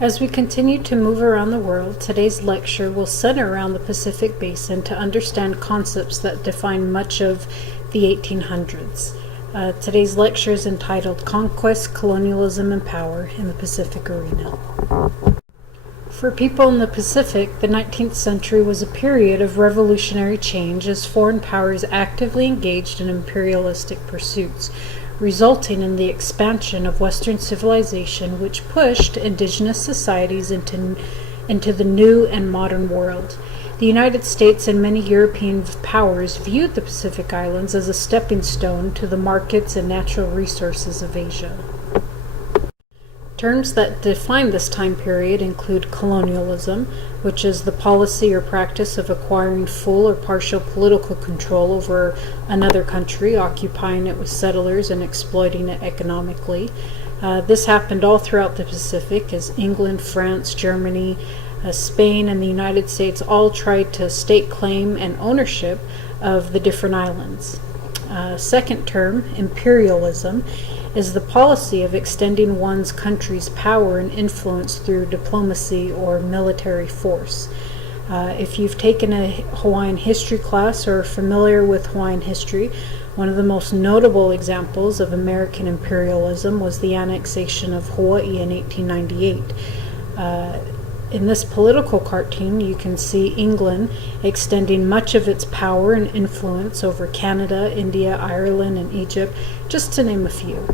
As we continue to move around the world, today's lecture will center around the Pacific Basin to understand concepts that define much of the 1800s. Today's lecture is entitled Conquest, Colonialism, and Power in the Pacific Arena. For people in the Pacific, the 19th century was a period of revolutionary change as foreign powers actively engaged in imperialistic pursuits, resulting in the expansion of Western civilization, which pushed indigenous societies into the new and modern world. The United States and many European powers viewed the Pacific Islands as a stepping stone to the markets and natural resources of Asia. Terms that define this time period include colonialism, which is the policy or practice of acquiring full or partial political control over another country, occupying it with settlers and exploiting it economically. This happened all throughout the Pacific as England, France, Germany, Spain, and the United States all tried to stake claim and ownership of the different islands. Second term, imperialism, is the policy of extending one's country's power and influence through diplomacy or military force. If you've taken a Hawaiian history class or are familiar with Hawaiian history, one of the most notable examples of American imperialism was the annexation of Hawaii in 1898. In this political cartoon, you can see England extending much of its power and influence over Canada, India, Ireland, and Egypt, just to name a few.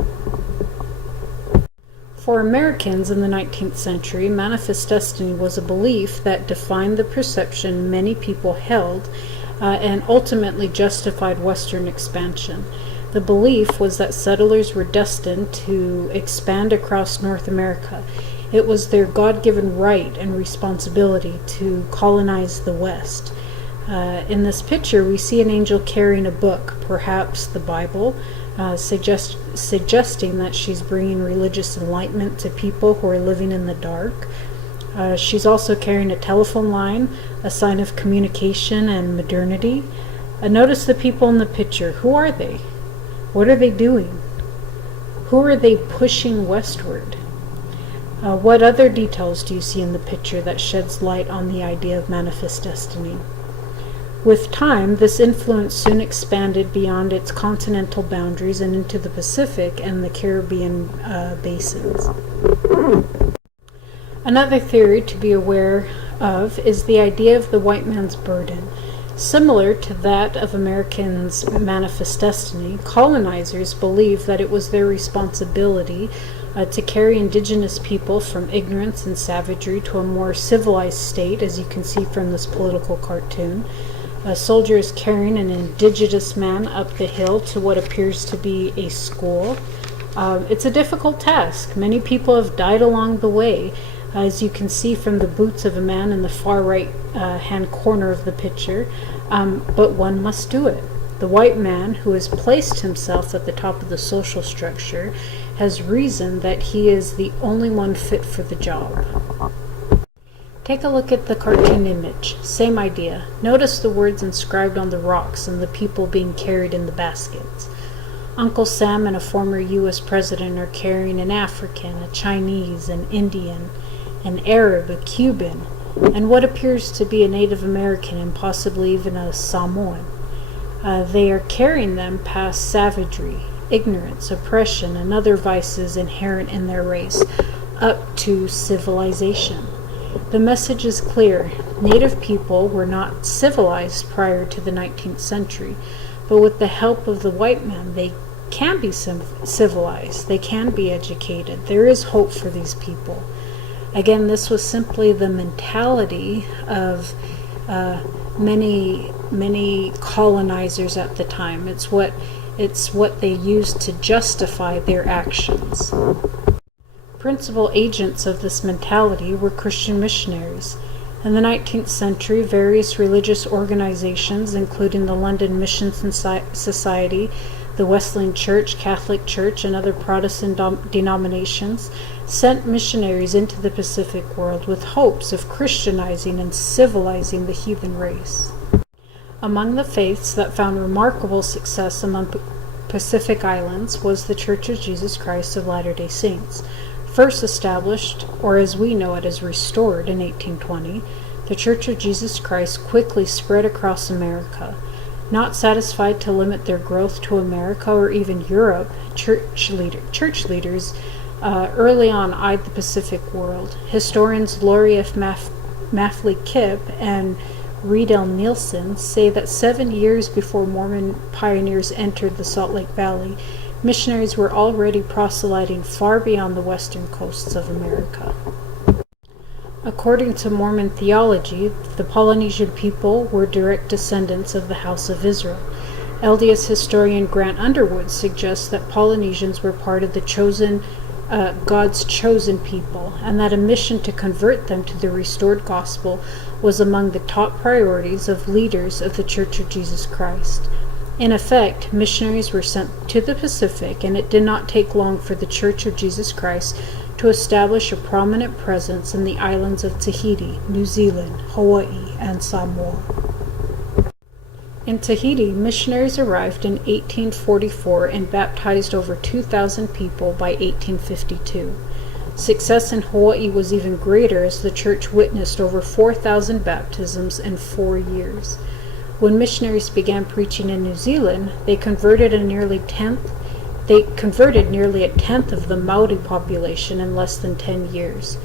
For Americans in the 19th century, manifest destiny was a belief that defined the perception many people held and ultimately justified Western expansion. The belief was that settlers were destined to expand across North America. It was their God-given right and responsibility to colonize the West. In this picture, we see an angel carrying a book, perhaps the Bible, suggesting that she's bringing religious enlightenment to people who are living in the dark. She's also carrying a telephone line, a sign of communication and modernity. Notice the people in the picture. Who are they? What are they doing? Who are they pushing westward? What other details do you see in the picture that sheds light on the idea of manifest destiny? With time, this influence soon expanded beyond its continental boundaries and into the Pacific and the Caribbean basins. Another theory to be aware of is the idea of the white man's burden. Similar to that of Americans' manifest destiny, colonizers believed that it was their responsibility to carry indigenous people from ignorance and savagery to a more civilized state, as you can see from this political cartoon. A soldier is carrying an indigenous man up the hill to what appears to be a school. It's a difficult task. Many people have died along the way, as you can see from the boots of a man in the far right hand corner of the picture, but one must do it. The white man, who has placed himself at the top of the social structure, has reasoned that he is the only one fit for the job. Take a look at the cartoon image. Same idea. Notice the words inscribed on the rocks and the people being carried in the baskets. Uncle Sam and a former U.S. president are carrying an African, a Chinese, an Indian, an Arab, a Cuban, and what appears to be a Native American and possibly even a Samoan. They are carrying them past savagery, ignorance, oppression, and other vices inherent in their race, up to civilization. The message is clear. Native people were not civilized prior to the 19th century, but with the help of the white man, they can be civilized. They can be educated. There is hope for these people. Again, this was simply the mentality of many colonizers at the time. It's what they used to justify their actions. Principal agents of this mentality were Christian missionaries. In the 19th century, various religious organizations, including the London Mission Society, the Wesleyan Church, Catholic Church, and other Protestant denominations, sent missionaries into the Pacific world with hopes of Christianizing and civilizing the heathen race. Among the faiths that found remarkable success among Pacific Islands was the Church of Jesus Christ of Latter-day Saints. First established, or as we know it as restored in 1820, the Church of Jesus Christ quickly spread across America. Not satisfied to limit their growth to America or even Europe, church leaders early on eyed the Pacific world. Historians Laurie F. Maffley Kipp and Riedel Nielsen say that 7 years before Mormon pioneers entered the Salt Lake Valley, missionaries were already proselyting far beyond the western coasts of America. According to Mormon theology, the Polynesian people were direct descendants of the House of Israel. LDS historian Grant Underwood suggests that Polynesians were part of the God's chosen people, and that a mission to convert them to the restored gospel was among the top priorities of leaders of the Church of Jesus Christ. In effect, missionaries were sent to the Pacific, and it did not take long for the Church of Jesus Christ to establish a prominent presence in the islands of Tahiti, New Zealand, Hawaii, and Samoa. In Tahiti, missionaries arrived in 1844 and baptized over 2,000 people by 1852. Success in Hawaii was even greater as the church witnessed over 4,000 baptisms in 4 years. When missionaries began preaching in New Zealand, they converted nearly a tenth of the Maori population in less than 10 years.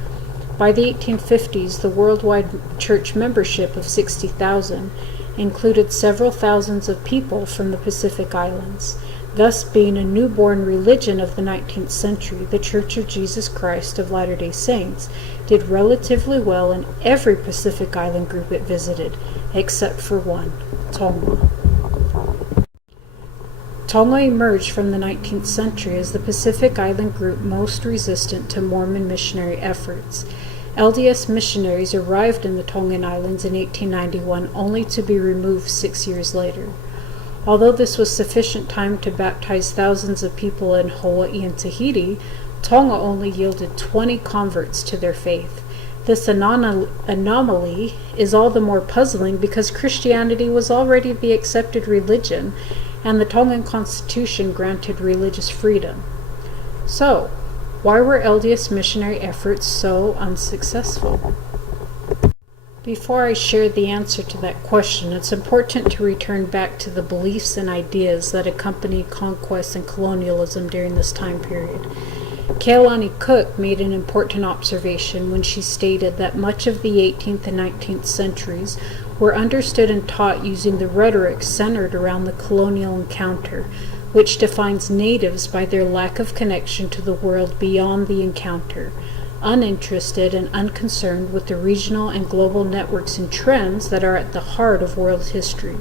By the 1850s, the worldwide church membership of 60,000 included several thousands of people from the Pacific Islands. Thus, being a newborn religion of the 19th century, the Church of Jesus Christ of Latter-day Saints did relatively well in every Pacific Island group it visited, except for one, Tonga. Tonga emerged from the 19th century as the Pacific Island group most resistant to Mormon missionary efforts. LDS missionaries arrived in the Tongan Islands in 1891 only to be removed 6 years later. Although this was sufficient time to baptize thousands of people in Hawaii and Tahiti, Tonga only yielded 20 converts to their faith. This anomaly is all the more puzzling because Christianity was already the accepted religion, and the Tongan Constitution granted religious freedom. So, why were LDS missionary efforts so unsuccessful? Before I share the answer to that question, it's important to return back to the beliefs and ideas that accompanied Conquest and Colonialism during this time period. Kealani Cook made an important observation when she stated that much of the 18th and 19th centuries were understood and taught using the rhetoric centered around the colonial encounter, which defines natives by their lack of connection to the world beyond the encounter, uninterested and unconcerned with the regional and global networks and trends that are at the heart of world history.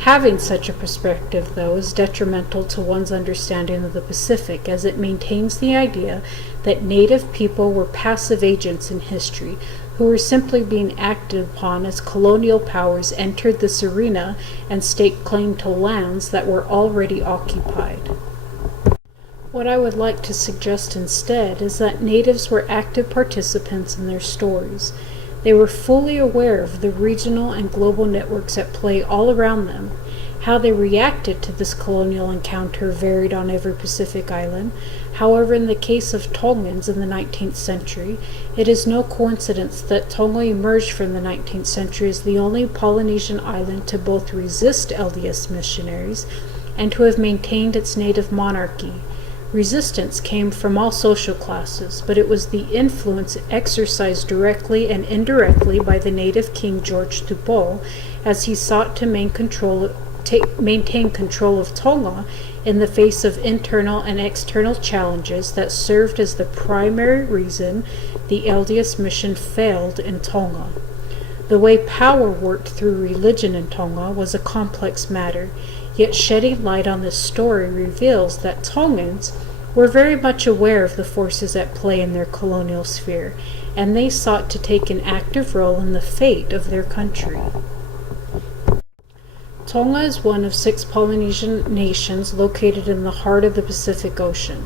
Having such a perspective, though, is detrimental to one's understanding of the Pacific, as it maintains the idea that native people were passive agents in history who were simply being acted upon as colonial powers entered this arena and staked claim to lands that were already occupied. What I would like to suggest instead is that natives were active participants in their stories. They were fully aware of the regional and global networks at play all around them. How they reacted to this colonial encounter varied on every Pacific island. However, in the case of Tongans in the 19th century, it is no coincidence that Tonga emerged from the 19th century as the only Polynesian island to both resist LDS missionaries and to have maintained its native monarchy. Resistance came from all social classes, but it was the influence exercised directly and indirectly by the native king George Tupou as he sought to maintain control of Tonga in the face of internal and external challenges that served as the primary reason the LDS mission failed in Tonga. The way power worked through religion in Tonga was a complex matter, yet shedding light on this story reveals that Tongans were very much aware of the forces at play in their colonial sphere, and they sought to take an active role in the fate of their country. Tonga is one of 6 Polynesian nations located in the heart of the Pacific Ocean.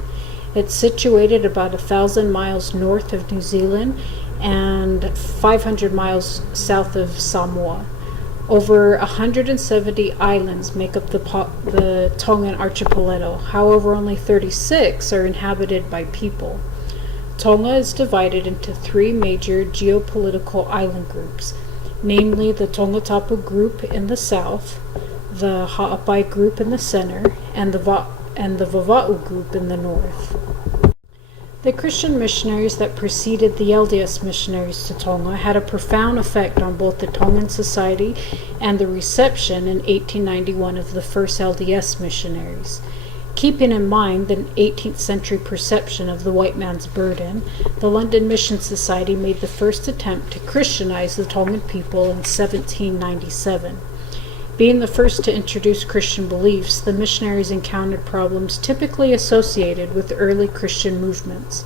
It's situated about 1,000 miles north of New Zealand and 500 miles south of Samoa. Over 170 islands make up the Tongan archipelago. However, only 36 are inhabited by people. Tonga is divided into three major geopolitical island groups, namely the Tongatapu group in the south, the Ha'apai group in the center, and the Vava'u group in the north. The Christian missionaries that preceded the LDS missionaries to Tonga had a profound effect on both the Tongan society and the reception in 1891 of the first LDS missionaries. Keeping in mind the 18th century perception of the white man's burden, the London Mission Society made the first attempt to Christianize the Tongan people in 1797. Being the first to introduce Christian beliefs, the missionaries encountered problems typically associated with early Christian movements.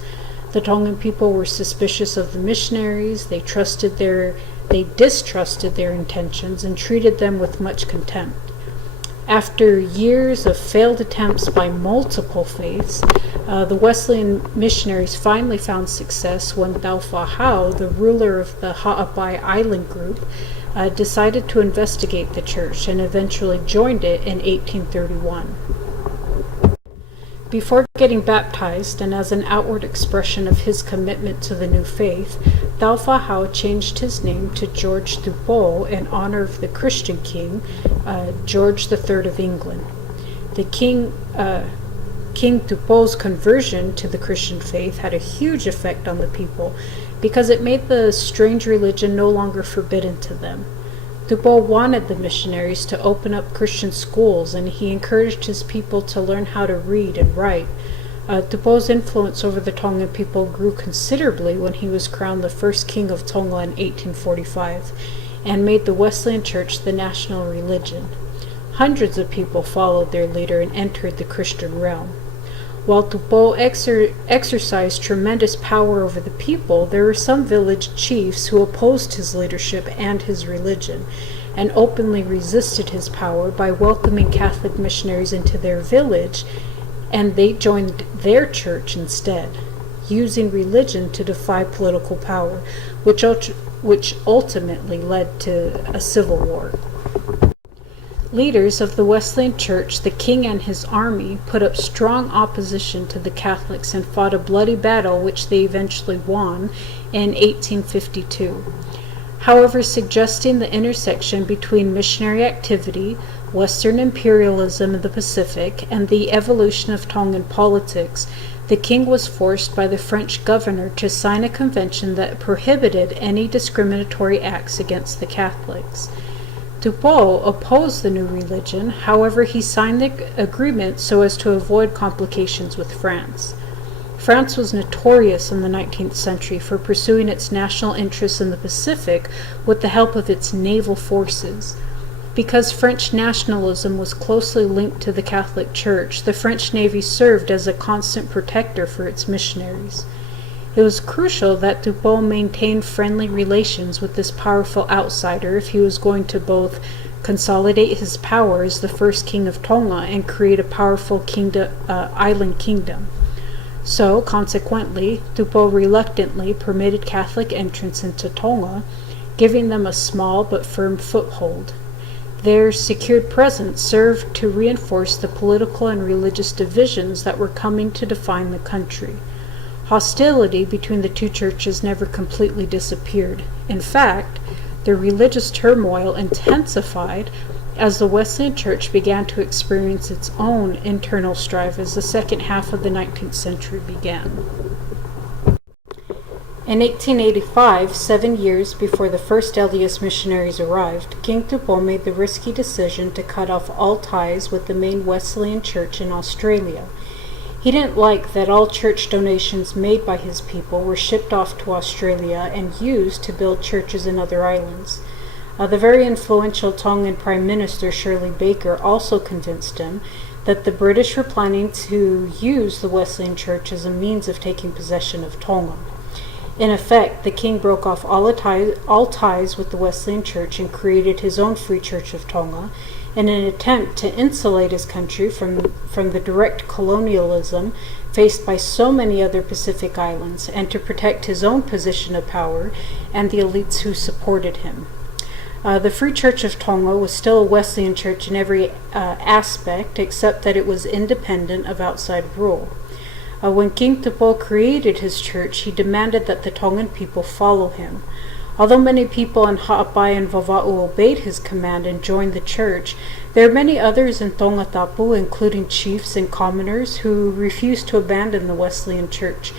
The Tongan people were suspicious of the missionaries, they distrusted their intentions, and treated them with much contempt. After years of failed attempts by multiple faiths, the Wesleyan missionaries finally found success when Taufa'ahau, the ruler of the Ha'apai Island group, decided to investigate the church and eventually joined it in 1831. Before getting baptized, and as an outward expression of his commitment to the new faith, Taufa'ahau changed his name to George Tupou in honor of the Christian king, George III of England. The King Tupou's conversion to the Christian faith had a huge effect on the people because it made the strange religion no longer forbidden to them. Tupou wanted the missionaries to open up Christian schools, and he encouraged his people to learn how to read and write. Tupou's influence over the Tongan people grew considerably when he was crowned the first king of Tonga in 1845, and made the Wesleyan Church the national religion. Hundreds of people followed their leader and entered the Christian realm. While Tupou exercised tremendous power over the people, there were some village chiefs who opposed his leadership and his religion, and openly resisted his power by welcoming Catholic missionaries into their village, and they joined their church instead, using religion to defy political power, which ultimately led to a civil war. Leaders of the Wesleyan Church, the king and his army, put up strong opposition to the Catholics and fought a bloody battle which they eventually won in 1852. However, suggesting the intersection between missionary activity, Western imperialism in the Pacific, and the evolution of Tongan politics, the king was forced by the French governor to sign a convention that prohibited any discriminatory acts against the Catholics. Tupou opposed the new religion, however he signed the agreement so as to avoid complications with France. France was notorious in the 19th century for pursuing its national interests in the Pacific with the help of its naval forces. Because French nationalism was closely linked to the Catholic Church, the French Navy served as a constant protector for its missionaries. It was crucial that Tupou maintain friendly relations with this powerful outsider if he was going to both consolidate his power as the first king of Tonga and create a powerful island kingdom. So, consequently, Tupou reluctantly permitted Catholic entrance into Tonga, giving them a small but firm foothold. Their secured presence served to reinforce the political and religious divisions that were coming to define the country. Hostility between the two churches never completely disappeared. In fact, the religious turmoil intensified as the Wesleyan Church began to experience its own internal strife as the second half of the 19th century began. In 1885, 7 years before the first LDS missionaries arrived, King Tupou made the risky decision to cut off all ties with the main Wesleyan Church in Australia. He didn't like that all church donations made by his people were shipped off to Australia and used to build churches in other islands. The very influential Tongan Prime Minister Shirley Baker also convinced him that the British were planning to use the Wesleyan Church as a means of taking possession of Tonga. In effect, the king broke off all ties with the Wesleyan Church and created his own Free Church of Tonga, in an attempt to insulate his country from the direct colonialism faced by so many other Pacific islands, and to protect his own position of power and the elites who supported him. The Free Church of Tonga was still a Wesleyan church in every aspect, except that it was independent of outside rule. When King Tupou created his church, he demanded that the Tongan people follow him. Although many people in Ha'apai and Vava'u obeyed his command and joined the church, there are many others in Tongatapu, including chiefs and commoners, who refused to abandon the Wesleyan church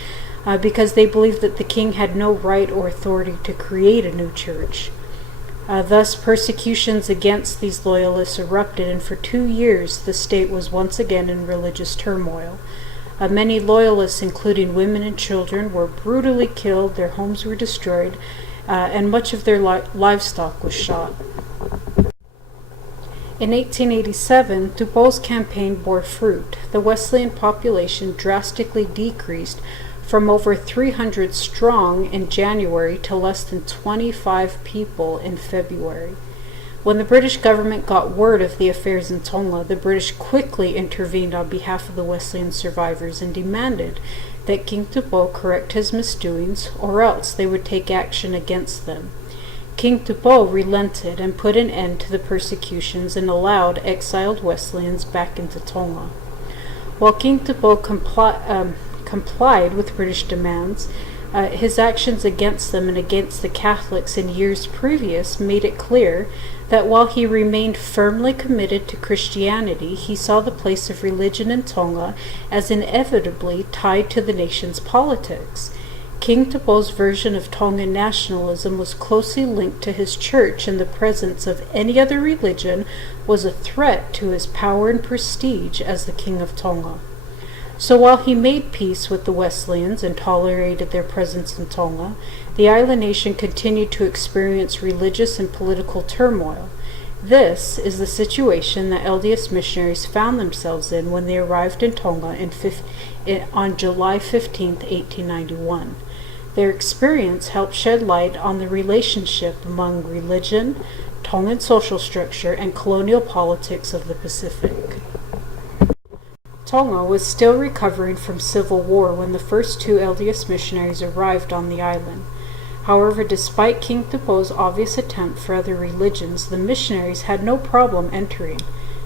because they believed that the king had no right or authority to create a new church. Thus, persecutions against these loyalists erupted, and for 2 years the state was once again in religious turmoil. Many loyalists, including women and children, were brutally killed, their homes were destroyed, and much of their livestock was shot. In 1887, Tupou's campaign bore fruit. The Wesleyan population drastically decreased from over 300 strong in January to less than 25 people in February. When the British government got word of the affairs in Tonga, the British quickly intervened on behalf of the Wesleyan survivors and demanded that King Tupou correct his misdoings, or else they would take action against them. King Tupou relented and put an end to the persecutions and allowed exiled Wesleyans back into Tonga. While King Tupou complied with British demands, his actions against them and against the Catholics in years previous made it clear that while he remained firmly committed to Christianity, he saw the place of religion in Tonga as inevitably tied to the nation's politics. King Tupou's version of Tongan nationalism was closely linked to his church, and the presence of any other religion was a threat to his power and prestige as the King of Tonga. So while he made peace with the Wesleyans and tolerated their presence in Tonga, the island nation continued to experience religious and political turmoil. This is the situation that LDS missionaries found themselves in when they arrived in Tonga on July 15, 1891. Their experience helped shed light on the relationship among religion, Tongan social structure, and colonial politics of the Pacific. Tonga was still recovering from civil war when the first 2 LDS missionaries arrived on the island. However, despite King Tupou's obvious attempt for other religions, the missionaries had no problem entering.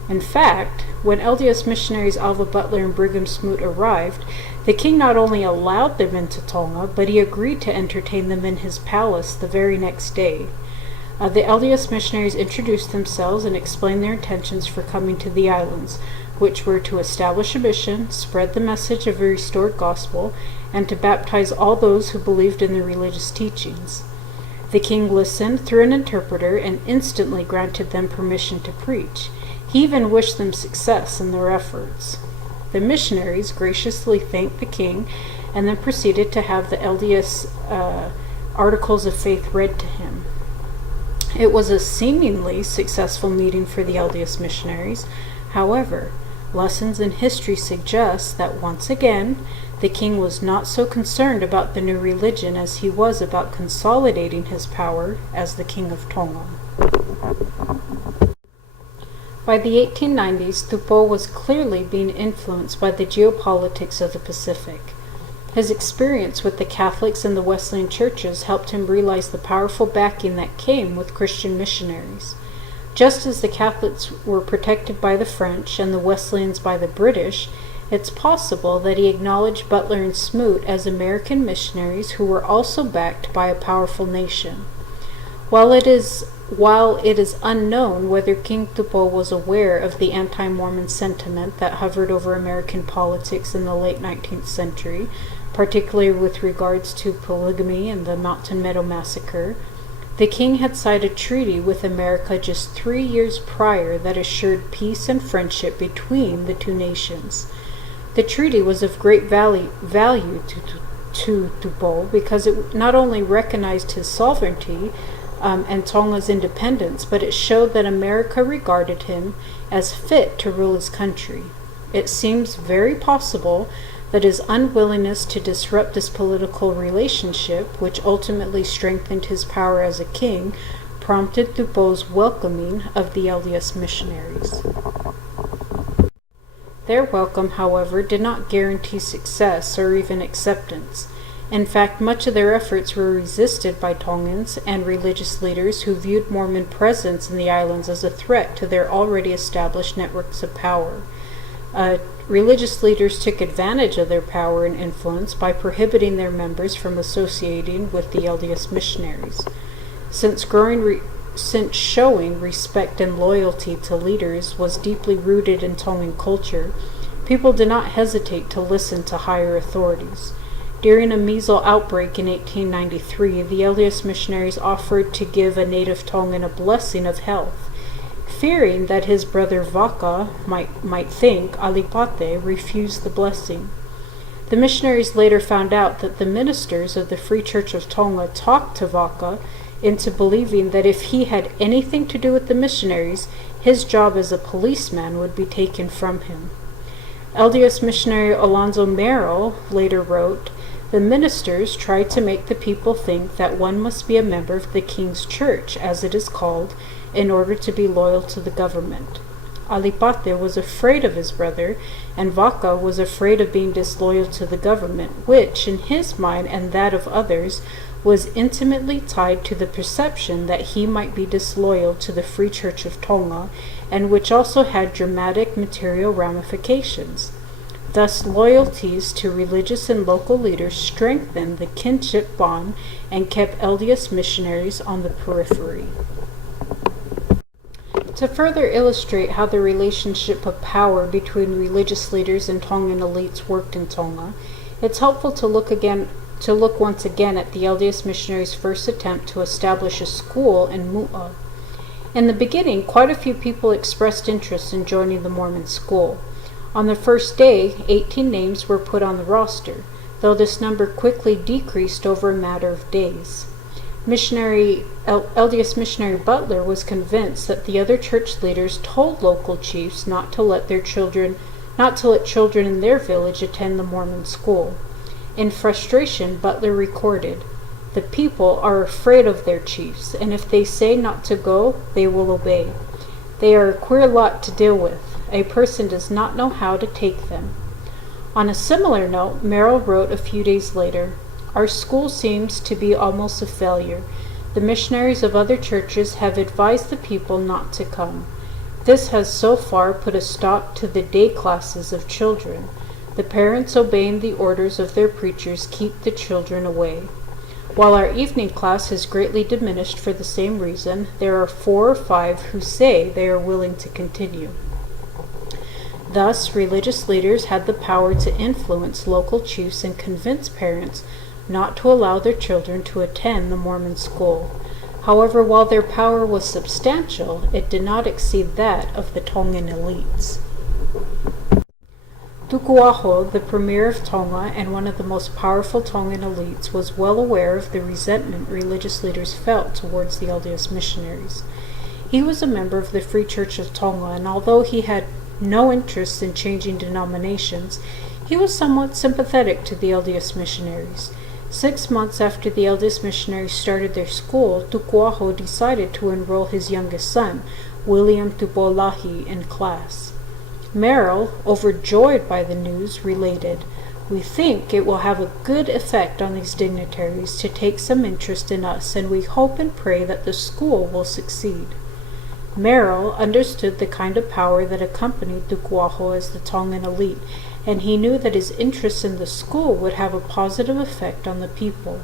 In fact, when LDS missionaries Alva Butler and Brigham Smoot arrived, the king not only allowed them into Tonga, but he agreed to entertain them in his palace the very next day. The LDS missionaries introduced themselves and explained their intentions for coming to the islands, which were to establish a mission, spread the message of a restored gospel, and to baptize all those who believed in the religious teachings. The king listened through an interpreter and instantly granted them permission to preach. He even wished them success in their efforts. The missionaries graciously thanked the king and then proceeded to have the LDS Articles of Faith read to him. It was a seemingly successful meeting for the LDS missionaries. However, lessons in history suggest that once again, the king was not so concerned about the new religion as he was about consolidating his power as the king of Tonga. By the 1890s, Tupou was clearly being influenced by the geopolitics of the Pacific. His experience with the Catholics and the Wesleyan churches helped him realize the powerful backing that came with Christian missionaries. Just as the Catholics were protected by the French and the Wesleyans by the British, it's possible that he acknowledged Butler and Smoot as American missionaries who were also backed by a powerful nation. While it is unknown whether King Tupou was aware of the anti-Mormon sentiment that hovered over American politics in the late 19th century, particularly with regards to polygamy and the Mountain Meadow Massacre, the king had signed a treaty with America just 3 years prior that assured peace and friendship between the two nations. The treaty was of great value to Tupou because it not only recognized his sovereignty and Tonga's independence, but it showed that America regarded him as fit to rule his country. It seems very possible that his unwillingness to disrupt this political relationship, which ultimately strengthened his power as a king, prompted Tupou's welcoming of the LDS missionaries. Their welcome, however, did not guarantee success or even acceptance. In fact, much of their efforts were resisted by Tongans and religious leaders who viewed Mormon presence in the islands as a threat to their already established networks of power. religious leaders took advantage of their power and influence by prohibiting their members from associating with the LDS missionaries. Since showing respect and loyalty to leaders was deeply rooted in Tongan culture, people did not hesitate to listen to higher authorities. During a measles outbreak in 1893, the LDS missionaries offered to give a native Tongan a blessing of health. Fearing that his brother Vaka might think Alipate refused the blessing. The missionaries later found out that the ministers of the Free Church of Tonga talked to Vaka into believing that if he had anything to do with the missionaries, his job as a policeman would be taken from him. LDS missionary Alonzo Merrill later wrote, "The ministers tried to make the people think that one must be a member of the King's Church, as it is called, in order to be loyal to the government. Alipate was afraid of his brother, and Vaka was afraid of being disloyal to the government, which, in his mind and that of others, was intimately tied to the perception that he might be disloyal to the Free Church of Tonga, and which also had dramatic material ramifications. Thus, loyalties to religious and local leaders strengthened the kinship bond and kept LDS missionaries on the periphery." To further illustrate how the relationship of power between religious leaders and Tongan elites worked in Tonga, it's helpful to look once again at the LDS missionaries' first attempt to establish a school in Mu'a. In the beginning, quite a few people expressed interest in joining the Mormon school. On the first day, 18 names were put on the roster, though this number quickly decreased over a matter of days. LDS missionary Butler was convinced that the other church leaders told local chiefs not to let children in their village attend the Mormon school. In frustration, Butler recorded, "The people are afraid of their chiefs, and if they say not to go, they will obey. They are a queer lot to deal with. A person does not know how to take them." On a similar note, Merrill wrote a few days later, "Our school seems to be almost a failure. The missionaries of other churches have advised the people not to come. This has so far put a stop to the day classes of children. The parents obeying the orders of their preachers keep the children away. While our evening class has greatly diminished for the same reason, there are 4 or 5 who say they are willing to continue." Thus, religious leaders had the power to influence local chiefs and convince parents not to allow their children to attend the Mormon school. However, while their power was substantial, it did not exceed that of the Tongan elites. Tukuaho, the premier of Tonga and one of the most powerful Tongan elites, was well aware of the resentment religious leaders felt towards the LDS missionaries. He was a member of the Free Church of Tonga, and although he had no interest in changing denominations, he was somewhat sympathetic to the LDS missionaries. 6 months after the LDS missionaries started their school, Tukuaho decided to enroll his youngest son, William Tupolahi, in class. Merrill, overjoyed by the news, related, "We think it will have a good effect on these dignitaries to take some interest in us, and we hope and pray that the school will succeed." Merrill understood the kind of power that accompanied Tukuaho as the Tongan elite, and he knew that his interest in the school would have a positive effect on the people.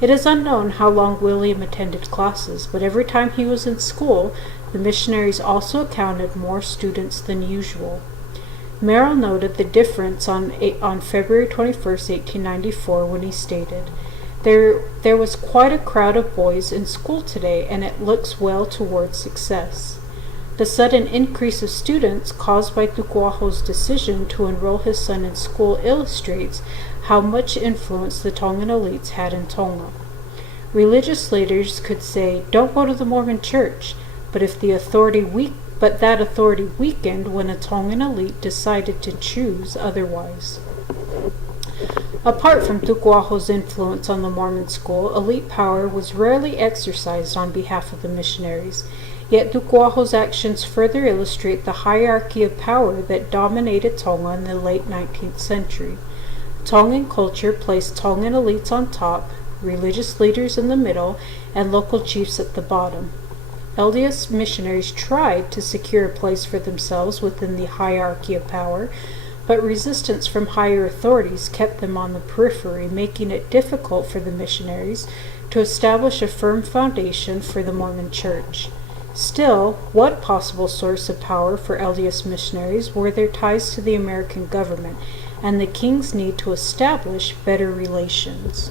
It is unknown how long William attended classes, but every time he was in school, the missionaries also counted more students than usual. Merrill noted the difference on February 21, 1894, when he stated, There was quite a crowd of boys in school today, and it looks well towards success." The sudden increase of students caused by Tukuaho's decision to enroll his son in school illustrates how much influence the Tongan elites had in Tonga. Religious leaders could say, "Don't go to the Mormon church," but that authority weakened when a Tongan elite decided to choose otherwise. Apart from Tukuaho's influence on the Mormon school, elite power was rarely exercised on behalf of the missionaries. Yet Tukuaho's actions further illustrate the hierarchy of power that dominated Tonga in the late 19th century. Tongan culture placed Tongan elites on top, religious leaders in the middle, and local chiefs at the bottom. LDS missionaries tried to secure a place for themselves within the hierarchy of power, but resistance from higher authorities kept them on the periphery, making it difficult for the missionaries to establish a firm foundation for the Mormon Church. Still, one possible source of power for LDS missionaries were their ties to the American government and the king's need to establish better relations.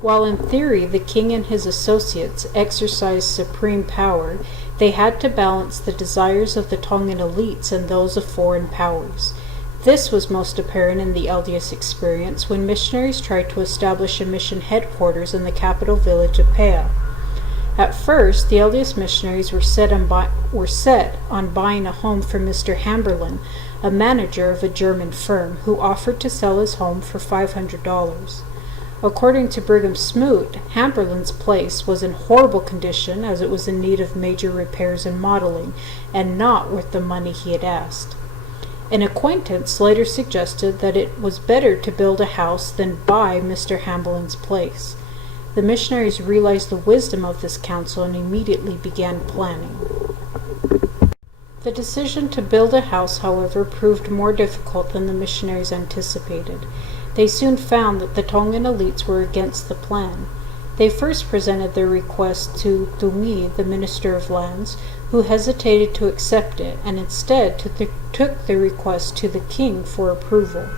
While in theory the king and his associates exercised supreme power, they had to balance the desires of the Tongan elites and those of foreign powers. This was most apparent in the LDS experience when missionaries tried to establish a mission headquarters in the capital village of Pea. At first, the LDS missionaries were set on buying a home from Mr. Hamberlin, a manager of a German firm, who offered to sell his home for $500. According to Brigham Smoot, Hamberlin's place was in horrible condition as it was in need of major repairs and modeling, and not worth the money he had asked. An acquaintance later suggested that it was better to build a house than buy Mr. Hamberlin's place. The missionaries realized the wisdom of this counsel and immediately began planning. The decision to build a house, however, proved more difficult than the missionaries anticipated. They soon found that the Tongan elites were against the plan. They first presented their request to Tumi, the Minister of Lands, who hesitated to accept it, and instead took the request to the king for approval.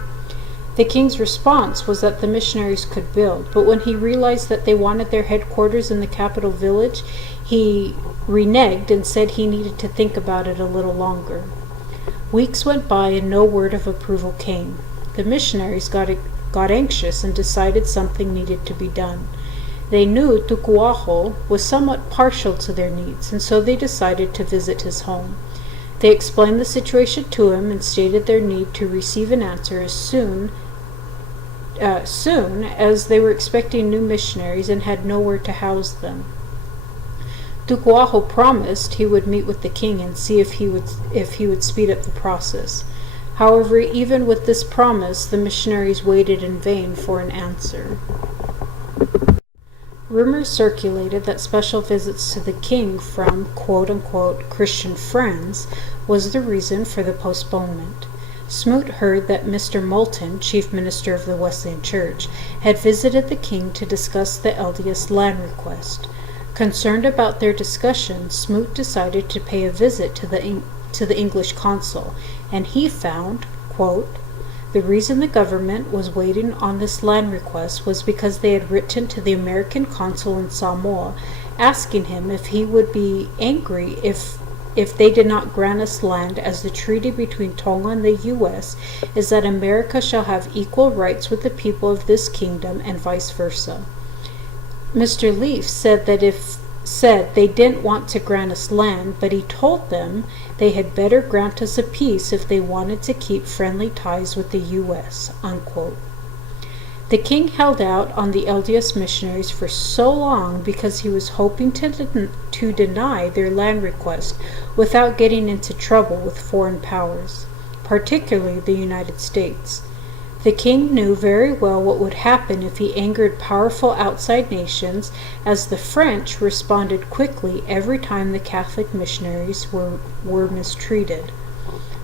The king's response was that the missionaries could build, but when he realized that they wanted their headquarters in the capital village, he reneged and said he needed to think about it a little longer. Weeks went by and no word of approval came. The missionaries got anxious and decided something needed to be done. They knew Tukuaho was somewhat partial to their needs, and so they decided to visit his home. They explained the situation to him and stated their need to receive an answer as soon as they were expecting new missionaries and had nowhere to house them. Tukuaho promised he would meet with the king and see if he would speed up the process. However, even with this promise, the missionaries waited in vain for an answer. Rumors circulated that special visits to the king from quote-unquote Christian friends was the reason for the postponement. Smoot heard that Mr. Moulton, chief minister of the Wesleyan Church, had visited the king to discuss the LDS land request. Concerned about their discussion, Smoot decided to pay a visit to the English consul, and he found, quote, the reason the government was waiting on this land request was because they had written to the American consul in Samoa asking him if he would be angry if they did not grant us land, as the treaty between Tonga and the U.S. is that America shall have equal rights with the people of this kingdom and vice versa. Mr. Leaf said they didn't want to grant us land, but he told them they had better grant us a peace if they wanted to keep friendly ties with the U.S., unquote. The king held out on the LDS missionaries for so long because he was hoping to deny their land request without getting into trouble with foreign powers, particularly the United States. The king knew very well what would happen if he angered powerful outside nations, as the French responded quickly every time the Catholic missionaries were mistreated.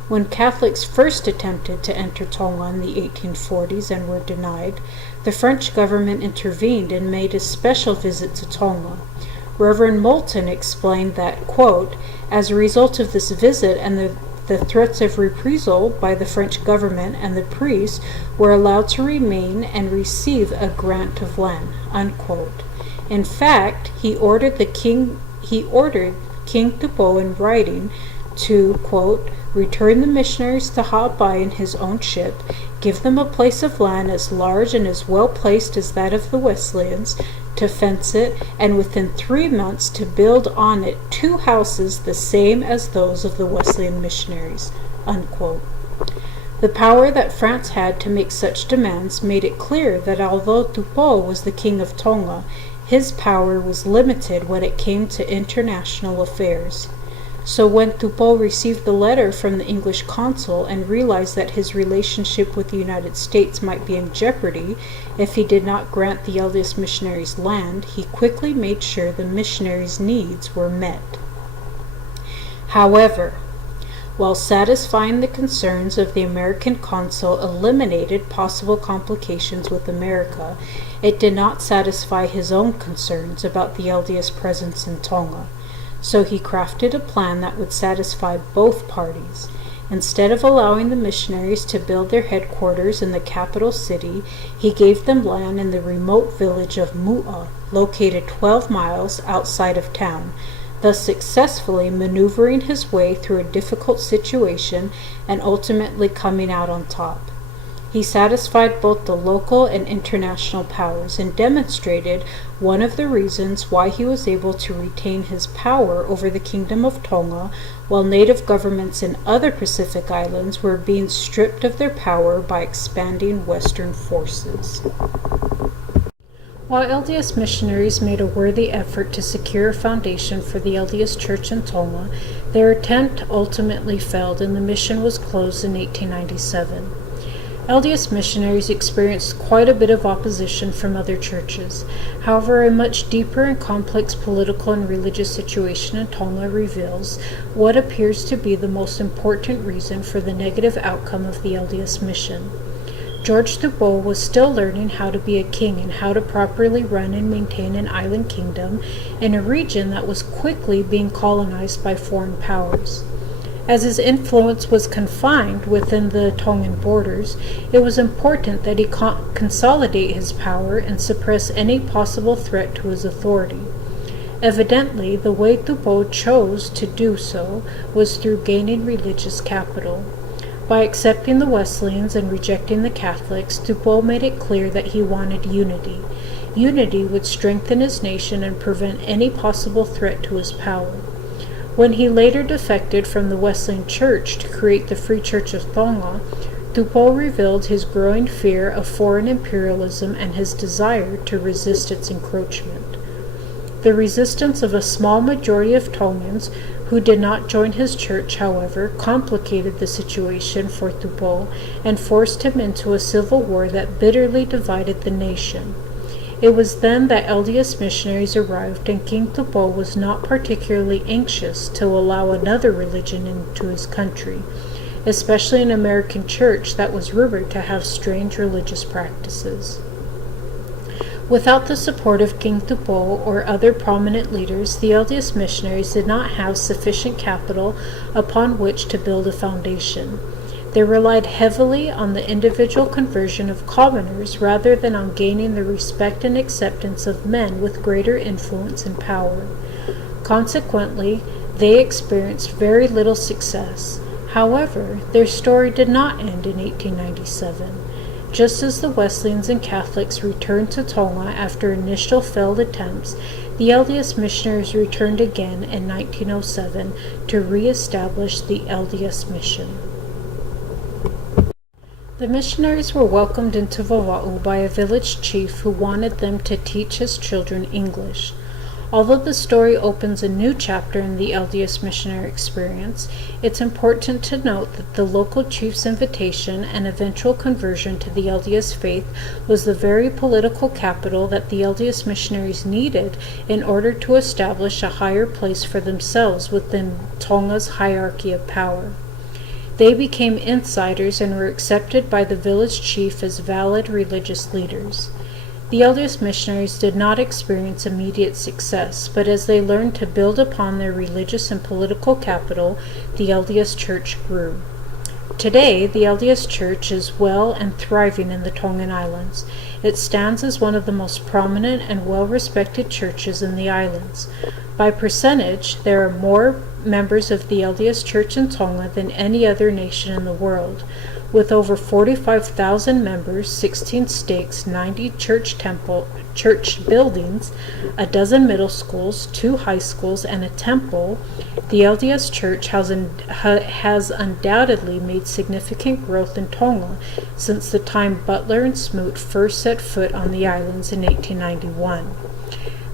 When Catholics first attempted to enter Tonga in the 1840s and were denied, the French government intervened and made a special visit to Tonga. Reverend Moulton explained that, quote, as a result of this visit and the threats of reprisal by the French government and the priests were allowed to remain and receive a grant of land, unquote. In fact, he ordered King Tupou in writing to, quote, return the missionaries to Ha'apai in his own ship, give them a place of land as large and as well placed as that of the Wesleyans, to fence it, and within 3 months to build on it 2 houses the same as those of the Wesleyan missionaries, unquote. The power that France had to make such demands made it clear that although Tupou was the king of Tonga, his power was limited when it came to international affairs. So when Tupou received the letter from the English consul and realized that his relationship with the United States might be in jeopardy if he did not grant the LDS missionaries land, he quickly made sure the missionaries' needs were met. However, While satisfying the concerns of the American consul eliminated possible complications with America, it did not satisfy his own concerns about the LDS presence in Tonga. So he crafted a plan that would satisfy both parties. Instead of allowing the missionaries to build their headquarters in the capital city, he gave them land in the remote village of Mu'a, located 12 miles outside of town, thus successfully maneuvering his way through a difficult situation and ultimately coming out on top. He satisfied both the local and international powers and demonstrated one of the reasons why he was able to retain his power over the Kingdom of Tonga, while native governments in other Pacific islands were being stripped of their power by expanding Western forces. While LDS missionaries made a worthy effort to secure a foundation for the LDS Church in Tonga, their attempt ultimately failed and the mission was closed in 1897. LDS missionaries experienced quite a bit of opposition from other churches. However, a much deeper and complex political and religious situation in Tonga reveals what appears to be the most important reason for the negative outcome of the LDS mission. George Tupou was still learning how to be a king and how to properly run and maintain an island kingdom in a region that was quickly being colonized by foreign powers. As his influence was confined within the Tongan borders, it was important that he consolidate his power and suppress any possible threat to his authority. Evidently, the way Tupou chose to do so was through gaining religious capital. By accepting the Wesleyans and rejecting the Catholics, Tupou made it clear that he wanted unity. Unity would strengthen his nation and prevent any possible threat to his power. When he later defected from the Wesleyan Church to create the Free Church of Tonga, Tupou revealed his growing fear of foreign imperialism and his desire to resist its encroachment. The resistance of a small majority of Tongans who did not join his church, however, complicated the situation for Tupou and forced him into a civil war that bitterly divided the nation. It was then that LDS missionaries arrived, and King Tupou was not particularly anxious to allow another religion into his country, especially an American church that was rumored to have strange religious practices. Without the support of King Tupou or other prominent leaders, the LDS missionaries did not have sufficient capital upon which to build a foundation. They relied heavily on the individual conversion of commoners rather than on gaining the respect and acceptance of men with greater influence and power. Consequently, they experienced very little success. However, their story did not end in 1897. Just as the Wesleyans and Catholics returned to Tonga after initial failed attempts, the LDS missionaries returned again in 1907 to re-establish the LDS mission. The missionaries were welcomed into Vava'u by a village chief who wanted them to teach his children English. Although the story opens a new chapter in the LDS missionary experience, it's important to note that the local chief's invitation and eventual conversion to the LDS faith was the very political capital that the LDS missionaries needed in order to establish a higher place for themselves within Tonga's hierarchy of power. They became insiders and were accepted by the village chief as valid religious leaders. The LDS missionaries did not experience immediate success, but as they learned to build upon their religious and political capital, the LDS Church grew. Today, the LDS Church is well and thriving in the Tongan Islands. It stands as one of the most prominent and well-respected churches in the islands. By percentage, there are more members of the LDS Church in Tonga than any other nation in the world. With over 45,000 members, 16 stakes, 90 church buildings, a dozen middle schools, 2 high schools, and a temple, the LDS Church has undoubtedly made significant growth in Tonga since the time Butler and Smoot first set foot on the islands in 1891.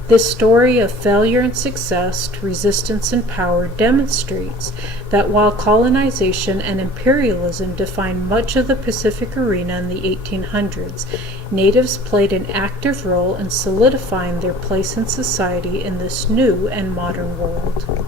This story of failure and success, resistance and power demonstrates that while colonization and imperialism defined much of the Pacific arena in the 1800s, natives played an active role in solidifying their place in society in this new and modern world.